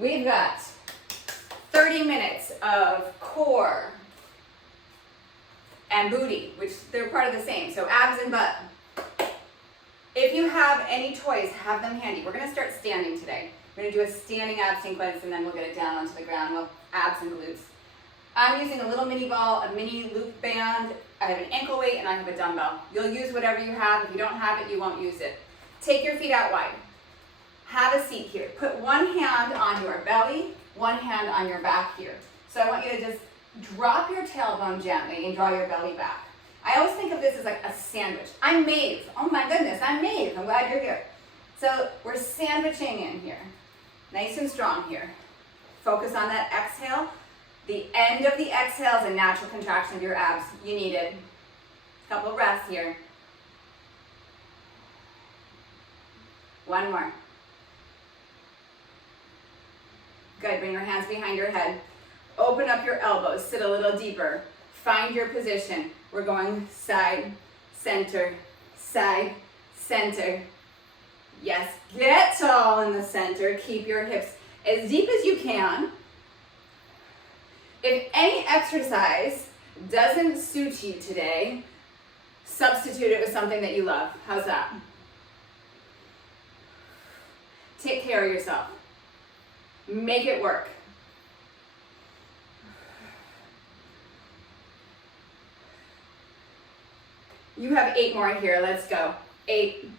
We've got 30 minutes of core and booty, which they're part of the same, so abs and butt. If you have any toys, have them handy. We're gonna start standing today. We're gonna do a standing ab sequence and then we'll get it down onto the ground, well, abs and glutes. I'm using a little mini ball, a mini loop band, I have an ankle weight and I have a dumbbell. You'll use whatever you have. If you don't have it, you won't use it. Take your feet out wide. Have a seat here. Put one hand on your belly, one hand on your back here. So I want you to just drop your tailbone gently and draw your belly back. I always think of this as like a sandwich. I'm Maeve. Oh my goodness, I'm Maeve. I'm glad you're here. So we're sandwiching in here. Nice and strong here. Focus on that exhale. The end of the exhale is a natural contraction of your abs. You need it. Couple breaths here. One more. Good, bring your hands behind your head. Open up your elbows, sit a little deeper. Find your position. We're going side, center, side, center. Yes, get tall in the center. Keep your hips as deep as you can. If any exercise doesn't suit you today, substitute it with something that you love. How's that? Take care of yourself. Make it work. You have 8 more here. Let's go. 8.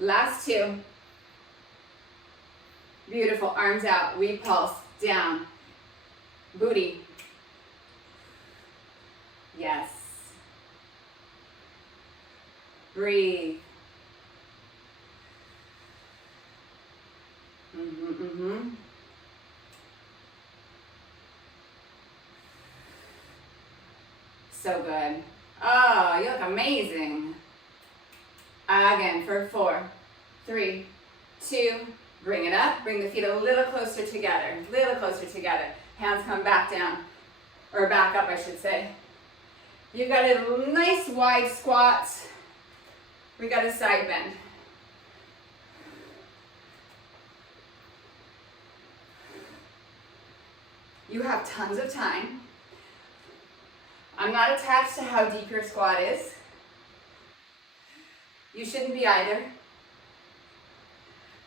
Last 2. Beautiful. Arms out. Repulse. Down. Booty. Yes. Breathe. So good. Oh, you look amazing. Again for 4, 3, 2, bring it up. Bring the feet a little closer together. Little closer together. Hands come back down. Or back up, I should say. You've got a nice wide squat. We got a side bend. You have tons of time. I'm not attached to how deep your squat is. You shouldn't be either.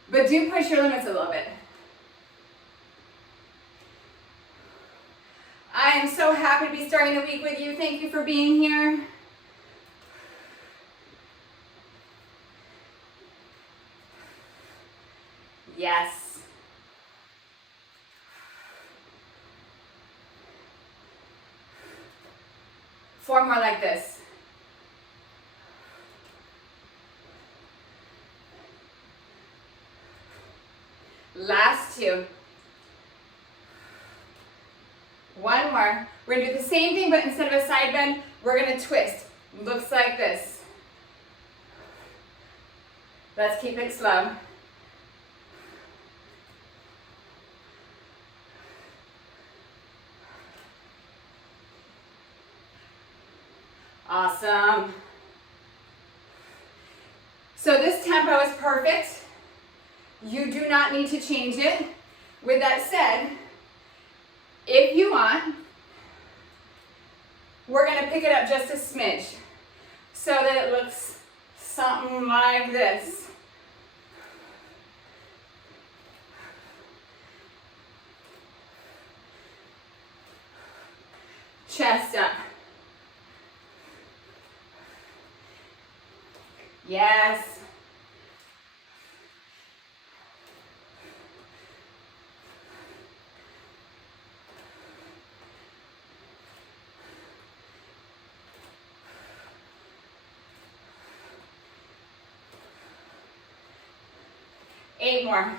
But do push your limits a little bit. I am so happy to be starting the week with you. Thank you for being here. Yes. Four more like this. Last 2. One more. We're gonna do the same thing, but instead of a side bend, we're gonna twist. Looks like this. Let's keep it slow. Awesome. So this tempo is perfect. You do not need to change it. With that said, if you want, we're gonna pick it up just a smidge so that it looks something like this. Chest up. Yes. Eight more.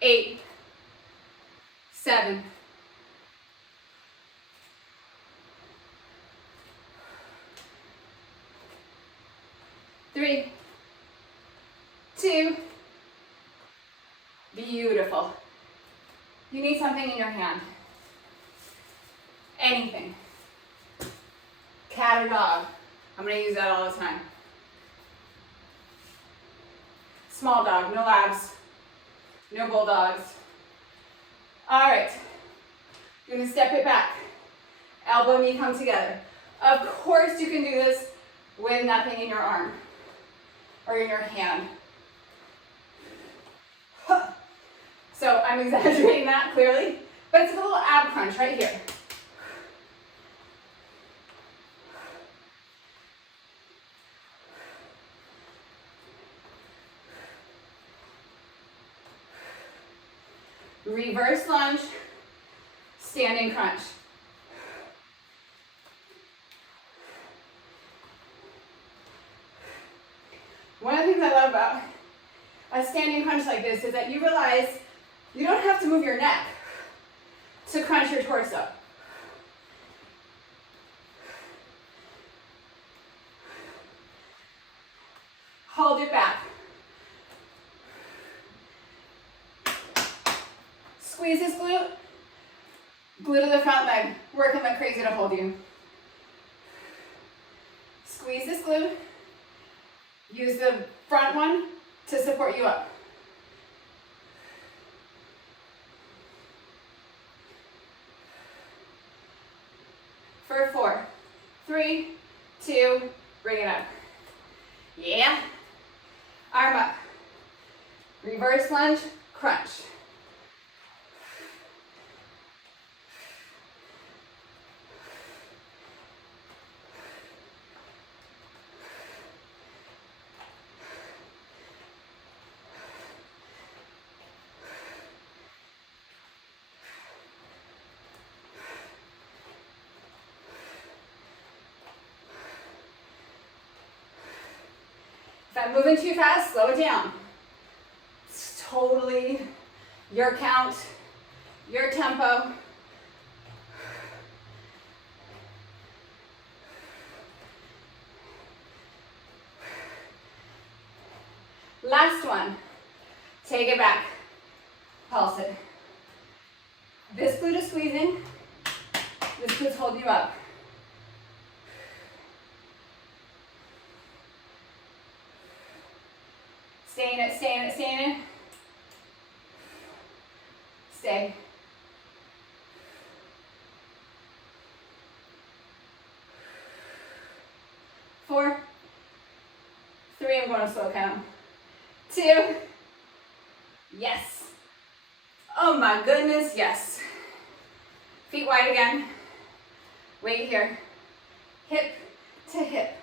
8, 7, 3, 2. Beautiful. You need something in your hand. Anything. cat or dog. I'm gonna use that all the time. Small dog, no abs, no bulldogs. All right, you're gonna step it back. Elbow and knee come together. Of course you can do this with nothing in your arm or in your hand. So I'm exaggerating that clearly, but it's a little ab crunch right here. Reverse lunge, standing crunch. One of the things I love about a standing crunch like this is that you realize you don't have to move your neck to crunch your torso. Hold it back. Squeeze this glute. Glute to the front leg. Working like crazy to hold you. Squeeze this glute. Use the front one to support you up. For 4, 3, 2, bring it up. Yeah. Arm up. Reverse lunge, crunch. If I'm moving too fast, slow it down. It's totally your count, your tempo. Last one. Take it back. Pulse it. This glute is squeezing. This glute's holding you up. Stay in it, stay in it, stay in it. Stay. Four, 3, I'm going to slow count. 2, yes. Oh my goodness, yes. Feet wide again. Weight here. Hip to hip.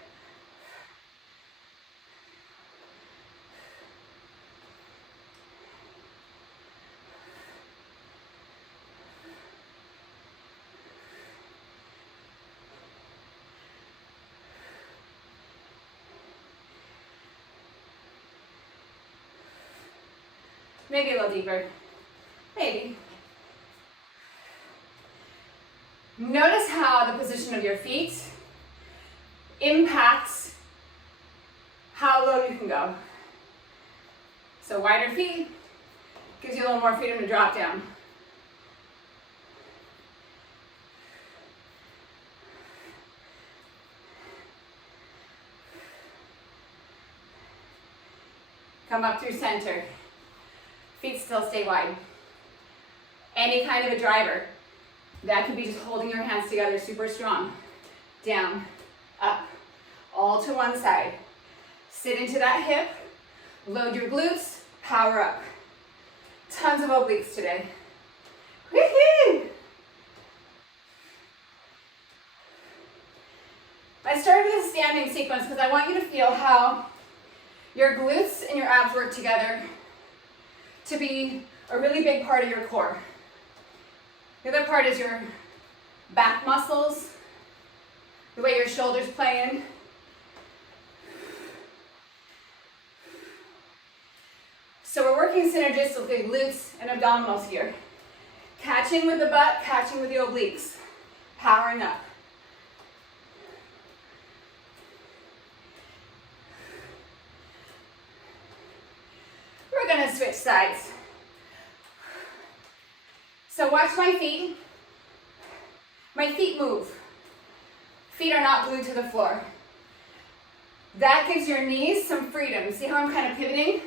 Maybe a little deeper. Maybe. Notice how the position of your feet impacts how low you can go. So wider feet gives you a little more freedom to drop down. Come up through center. Feet still stay wide. Any kind of a driver. That could be just holding your hands together super strong. Down, up, all to one side. Sit into that hip, load your glutes, power up. Tons of obliques today. Woohoo! I started with a standing sequence because I want you to feel how your glutes and your abs work together to be a really big part of your core. The other part is your back muscles, the way your shoulders play in. So we're working synergistically, glutes and abdominals here. Catching with the butt, catching with the obliques. Powering up. We're gonna switch sides. So watch my feet. My feet move. Feet feet are not glued to the floor. That gives your knees some freedom. See how I'm kind of pivoting?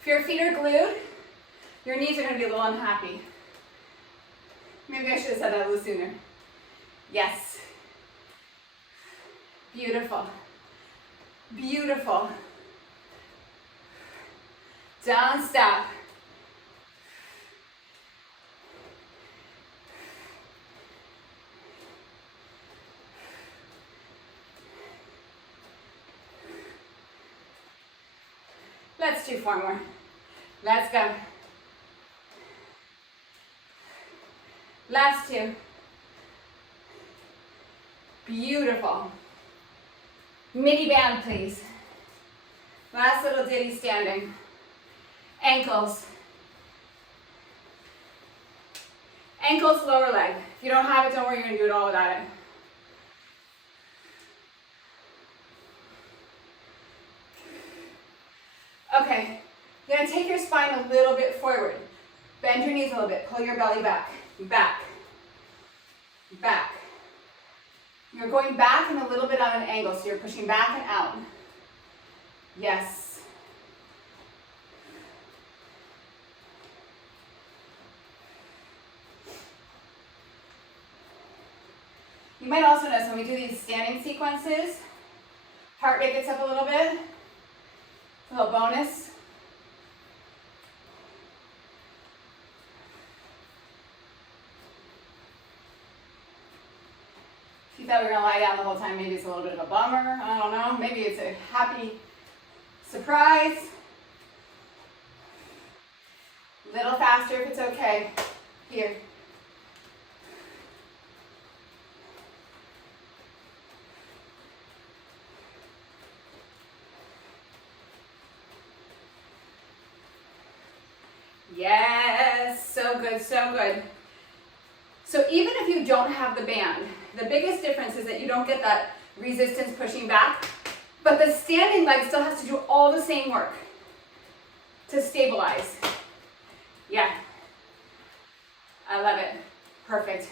If your feet are glued, your knees are going to be a little unhappy. Maybe I should have said that a little sooner. Yes. Beautiful. Beautiful. Don't stop. Let's do 4 more. Let's go. Last 2. Beautiful. Mini band, please. Last little ditty standing. Ankles. Ankles, lower leg. If you don't have it, don't worry, you're going to do it all without it. Okay, you're going to take your spine a little bit forward. Bend your knees a little bit. Pull your belly back. Back. Back. You're going back and a little bit on an angle, so you're pushing back and out. Yes. You might also notice when we do these standing sequences, heart rate gets up a little bit. A little bonus. If you thought we were going to lie down the whole time, maybe it's a little bit of a bummer. I don't know. Maybe it's a happy surprise. A little faster if it's okay. Here. Yes, so good, so good. So even if you don't have the band, the biggest difference is that you don't get that resistance pushing back, but the standing leg still has to do all the same work to stabilize. Yeah, I love it. Perfect.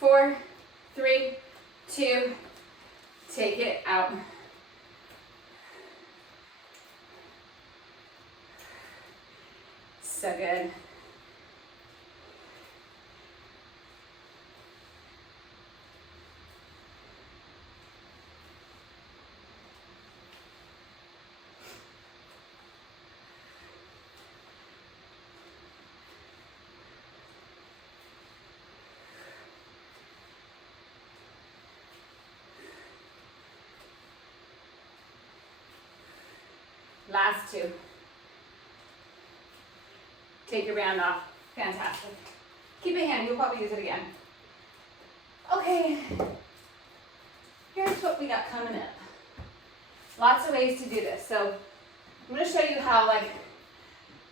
4, 3, 2, take it out. So good. Last 2. Take your band off. Fantastic. Keep it handy. We'll probably use it again. Okay. Here's what we got coming up. Lots of ways to do this. So I'm going to show you how,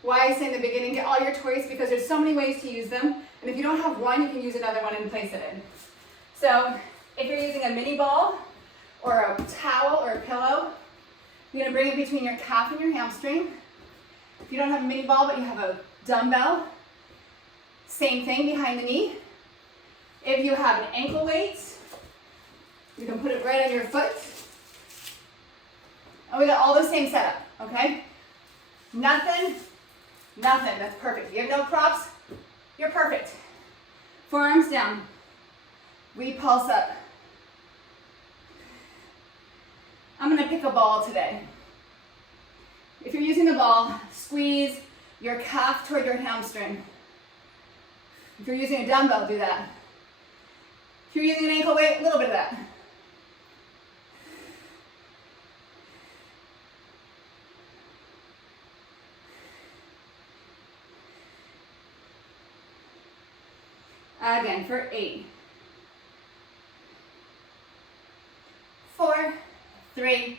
why I say in the beginning, get all your toys, because there's so many ways to use them. And if you don't have one, you can use another one and place it in. So if you're using a mini ball or a towel or a pillow, you're going to bring it between your calf and your hamstring. If you don't have a mini ball, but you have a dumbbell, same thing behind the knee. If you have an ankle weight, you can put it right on your foot. And we got all the same setup, okay? Nothing, that's perfect. If you have no props, you're perfect. Forearms down. We pulse up. I'm gonna pick a ball today. If you're using the ball, squeeze your calf toward your hamstring. If you're using a dumbbell, do that. If you're using an ankle weight, a little bit of that. Again, for 8. 4, 3,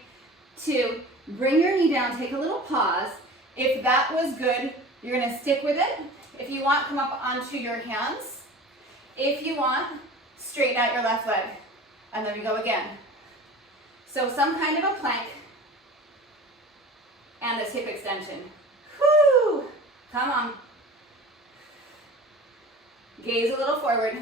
2, bring your knee down, take a little pause. If that was good, you're gonna stick with it. If you want, come up onto your hands. If you want, straighten out your left leg. And then we go again. So some kind of a plank and this hip extension. Whoo! Come on. Gaze a little forward.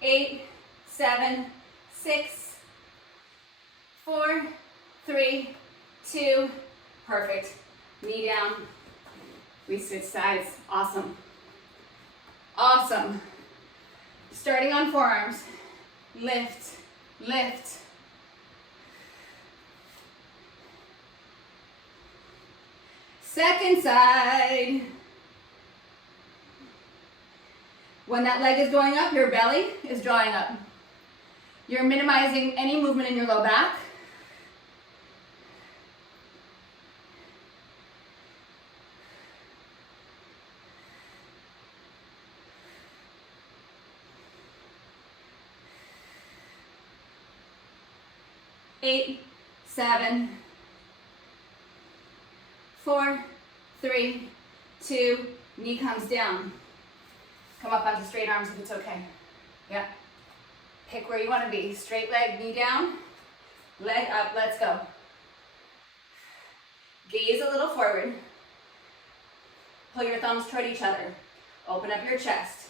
Eight, 7, 6, 4, 3, 2, perfect. Knee down. We switch sides. Awesome. Awesome. Starting on forearms. Lift, lift. Second side. When that leg is going up, your belly is drawing up. You're minimizing any movement in your low back. Eight, 7, 4, 3, 2, knee comes down. Come up onto straight arms if it's okay. Yeah. Pick where you want to be. Straight leg, knee down, leg up, let's go. Gaze a little forward. Pull your thumbs toward each other. Open up your chest.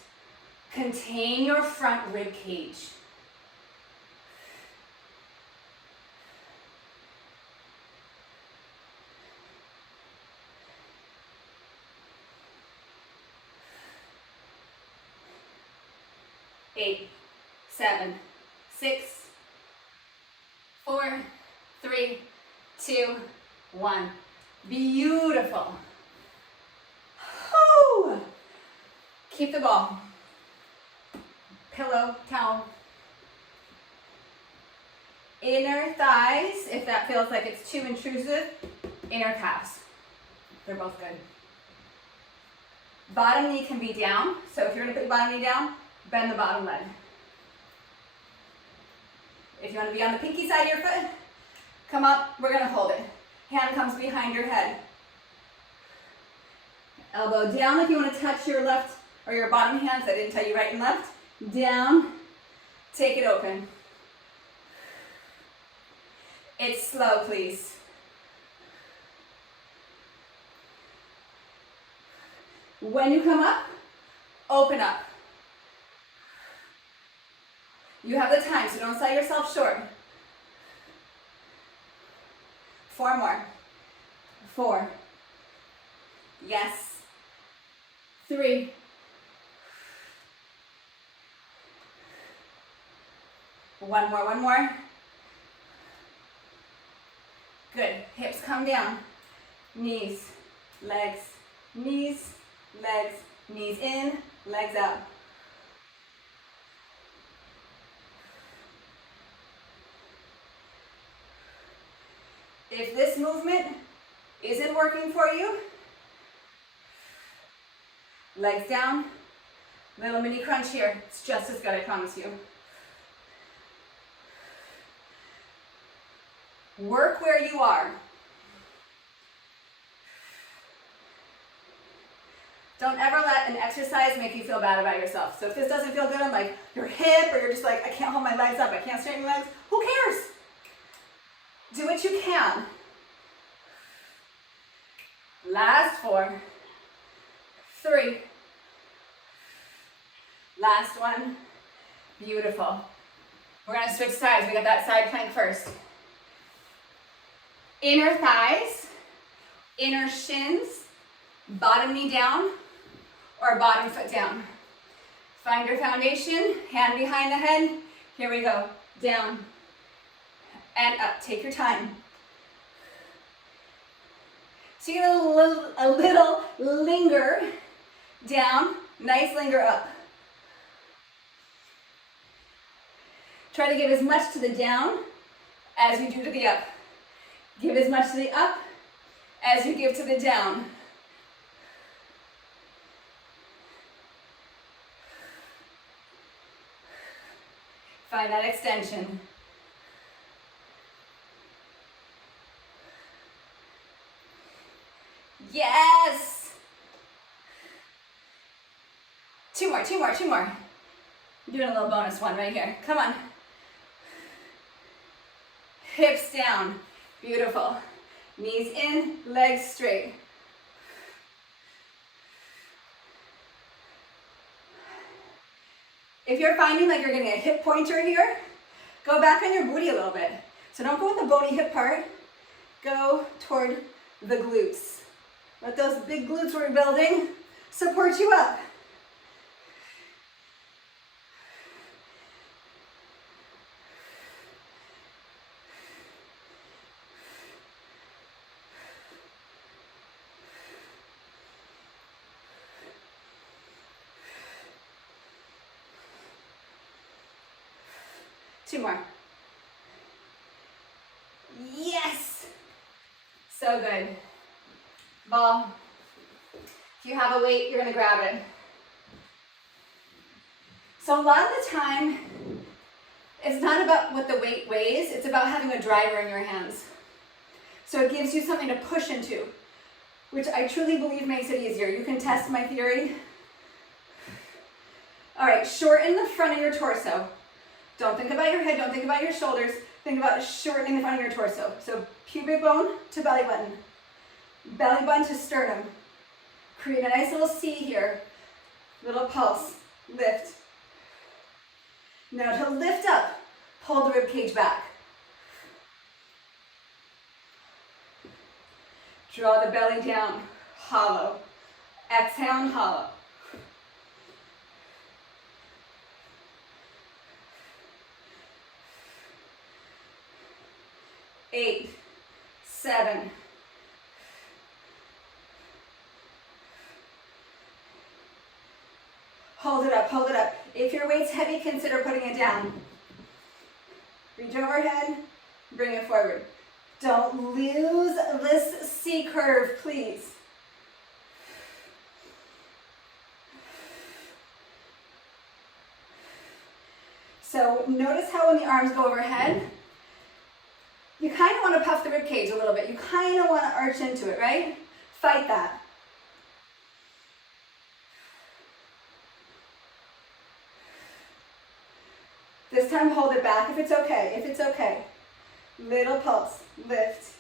Contain your front rib cage. Eight, 7, 6, 4, 3, 2, 1. Beautiful. Whew. Keep the ball. Pillow, towel. Inner thighs, if that feels like it's too intrusive. Inner calves. They're both good. Bottom knee can be down. So if you're going to put your bottom knee down, bend the bottom leg. If you want to be on the pinky side of your foot, come up, we're going to hold it. Hand comes behind your head. Elbow down if you want to touch your left or your bottom hands. I didn't tell you right and left. Down, take it open. It's slow, please. When you come up, open up. You have the time, so don't sell yourself short. 4 more. 4. Yes. 3. 1 more, 1 more. Good. Hips come down. Knees, legs, knees, legs, knees in, legs out. If this movement isn't working for you, legs down, little mini crunch here. It's just as good, I promise you. Work where you are. Don't ever let an exercise make you feel bad about yourself. So if this doesn't feel good on like your hip, or you're just like, I can't hold my legs up, I can't straighten my legs, who cares? Do what you can. Last 4, 3. Last one. Beautiful. We're gonna switch sides. We got that side plank first. Inner thighs, inner shins, bottom knee down, or bottom foot down. Find your foundation, hand behind the head. Here we go. Down and up. Take your time. So you get a little linger down, nice linger up. Try to give as much to the down as you do to the up. Give as much to the up as you give to the down. Find that extension. Yes! 2 more, 2 more, 2 more. I'm doing a little bonus one right here. Come on. hips down. Beautiful. Knees in, legs straight. If you're finding like you're getting a hip pointer here, go back on your booty a little bit. So don't go in the bony hip part. Go toward the glutes. Let those big glutes we're building support you up. Two more. Yes! So good. Ball. If you have a weight, you're gonna grab it. So a lot of the time, it's not about what the weight weighs, it's about having a driver in your hands. So it gives you something to push into, which I truly believe makes it easier. You can test my theory. All right, shorten the front of your torso. Don't think about your head, don't think about your shoulders. Think about shortening the front of your torso. So pubic bone to belly button to sternum. Create a nice little C here. Little pulse, lift. Now to lift up, pull the rib cage back. Draw the belly down, hollow. Exhale and hollow. 8, 7. Hold it up, hold it up. If your weight's heavy, consider putting it down. Reach overhead, bring it forward. Don't lose this C curve, please. So notice how when the arms go overhead, you kind of want to puff the rib cage a little bit. You kind of want to arch into it, right? Fight that. This time hold it back if it's okay, if it's okay. Little pulse, lift,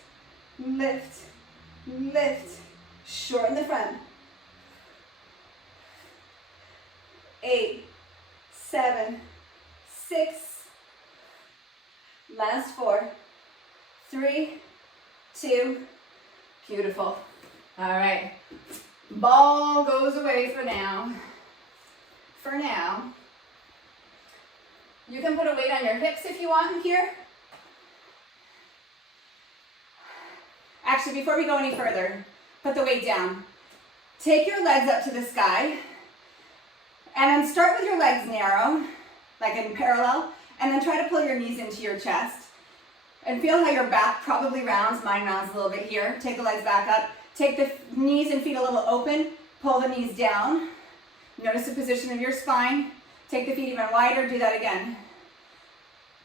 lift, lift. Shorten the front. 8, 7, 6. Last 4, 3, 2. Beautiful. All right. Ball goes away for now. For now. You can put a weight on your hips if you want here. Actually, before we go any further, put the weight down. Take your legs up to the sky, and then start with your legs narrow, like in parallel, and then try to pull your knees into your chest. And feel how your back probably rounds. Mine rounds a little bit here. Take the legs back up. Take the knees and feet a little open. Pull the knees down. Notice the position of your spine. Take the feet even wider, do that again.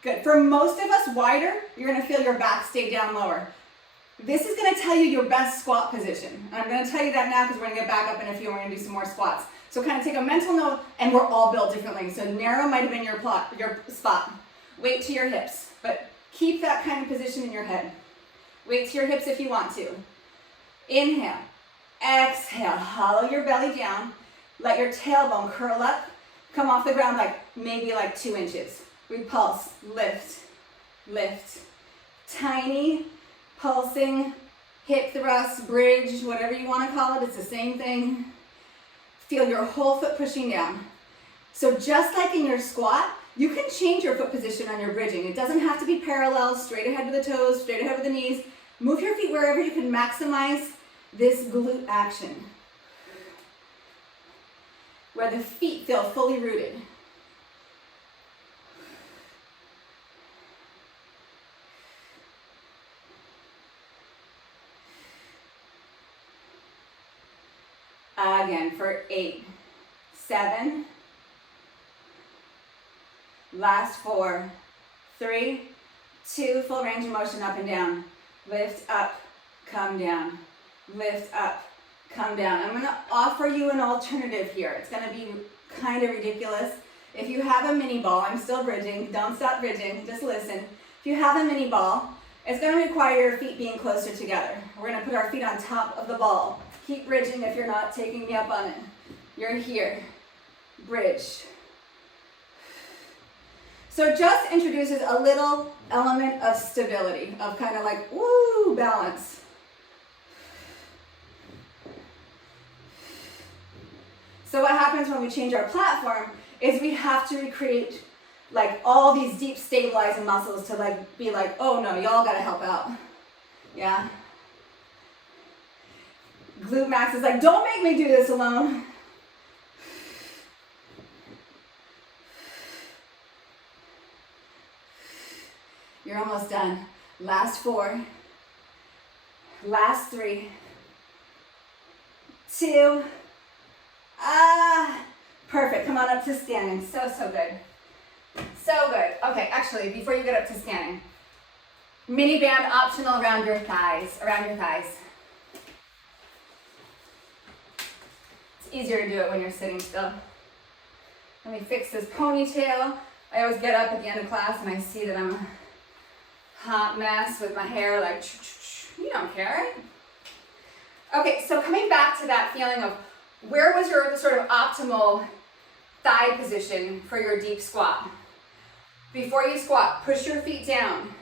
Good. For most of us, wider, you're gonna feel your back stay down lower. This is gonna tell you your best squat position. And I'm gonna tell you that now because we're gonna get back up in a few and we're gonna do some more squats. So kind of take a mental note, and we're all built differently. So narrow might have been your spot. Weight to your hips, but keep that kind of position in your head. Weight to your hips if you want to. Inhale, exhale, hollow your belly down. Let your tailbone curl up. Come off the ground maybe 2 inches. Repulse, lift, lift. Tiny, pulsing, hip thrust, bridge, whatever you want to call it, it's the same thing. Feel your whole foot pushing down. So just like in your squat, you can change your foot position on your bridging. It doesn't have to be parallel, straight ahead with the toes, straight ahead with the knees. Move your feet wherever you can maximize this glute action, where the feet feel fully rooted. Again for 8, 7. Last 4, 3, 2. Full range of motion up and down. Lift up, come down. Lift up, come down. I'm going to offer you an alternative here. It's going to be kind of ridiculous. If you have a mini ball, I'm still bridging. Don't stop bridging. Just listen. If you have a mini ball, It's going to require your feet being closer together. We're going to put our feet on top of the ball. Keep bridging if you're not taking me up on it. You're here. Bridge. So it just introduces a little element of stability, of kind of like, woo, balance. So what happens when we change our platform is we have to recreate like all these deep stabilizing muscles to like be like, oh no, y'all gotta help out. Yeah? Glute max is like, don't make me do this alone. You're almost done. Last 4. Last 3. 2. Perfect. Come on up to standing. So good. So good. Okay, actually, before you get up to standing, mini band optional around your thighs. It's easier to do it when you're sitting still. Let me fix this ponytail. I always get up at the end of class and I see that I'm a hot mess with my hair like, you don't care, right? Okay, so coming back to that feeling of where was your sort of optimal thigh position for your deep squat? Before you squat, push your feet down.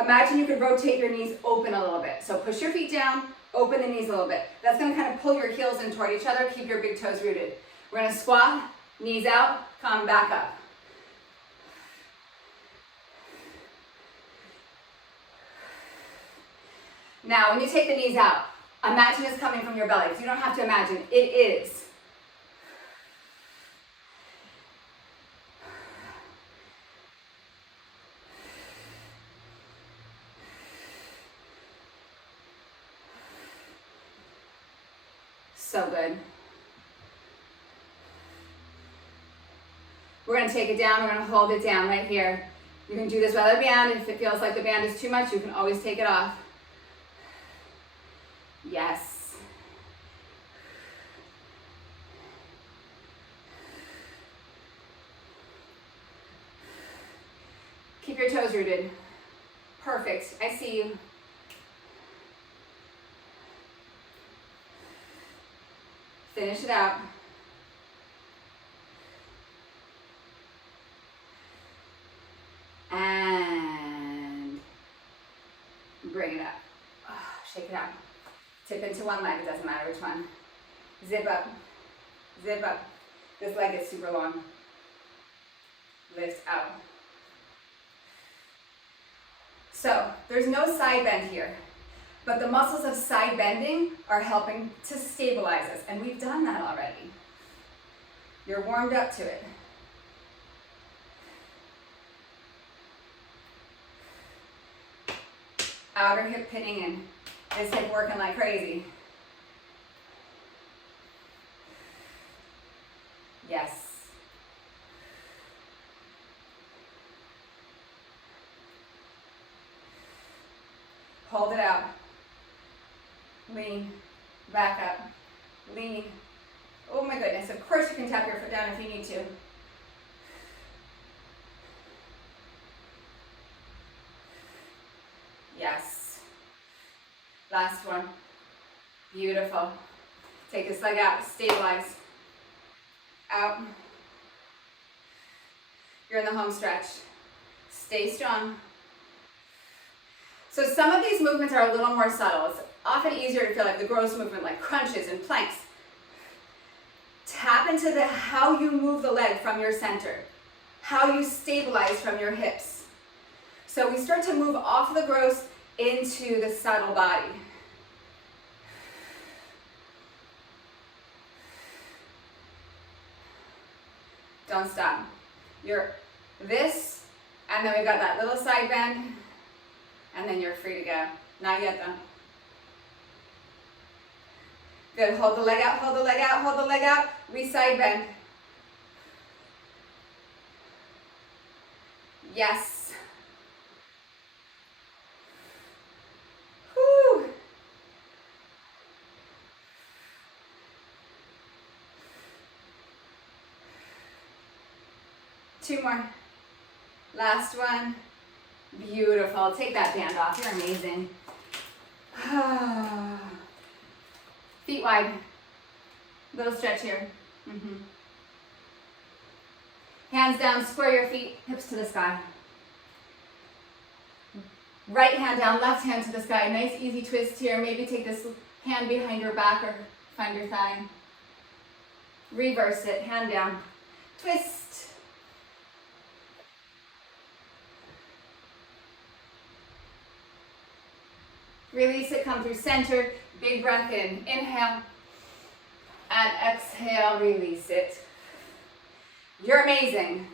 Imagine you could rotate your knees open a little bit. So push your feet down, open the knees a little bit. That's going to kind of pull your heels in toward each other, keep your big toes rooted. We're going to squat, knees out, come back up. Now, when you take the knees out, imagine it's coming from your belly, because you don't have to imagine, it is. So good. We're going to take it down, we're going to hold it down right here. You can do this without a band. If it feels like the band is too much, you can always take it off. Yes. Keep your toes rooted. Perfect. I see you. Finish it out. And bring it up. Oh, shake it out. Tip into one leg, it doesn't matter which one. Zip up. Zip up. This leg is super long. Lift out. So, there's no side bend here, but the muscles of side bending are helping to stabilize us, and we've done that already. You're warmed up to it. Outer hip pinning in. This hip working like crazy. Yes. Hold it out. Lean. Back up. Lean. Oh my goodness. Of course you can tap your foot down if you need to. Yes. Last one. Beautiful. Take this leg out. Stabilize. Out. You're in the home stretch. Stay strong. So some of these movements are a little more subtle. It's often easier to feel like the gross movement, like crunches and planks. Tap into how you move the leg from your center, how you stabilize from your hips. So we start to move off the gross into the subtle body. Don't stop. You're this, and then we've got that little side bend, and then you're free to go. Not yet though. Good, hold the leg out, hold the leg out, hold the leg out. We side bend. Yes. Whew. Two more. Last one. Beautiful. Take that band off. You're amazing. Feet wide. Little stretch here. Hands down, square your feet, hips to the sky. Right hand down, left hand to the sky. Nice easy twist here. Maybe take this hand behind your back or find your thigh. Reverse it, hand down. Twist. Release it, come through center. Big breath in. Inhale. And exhale, release it. You're amazing.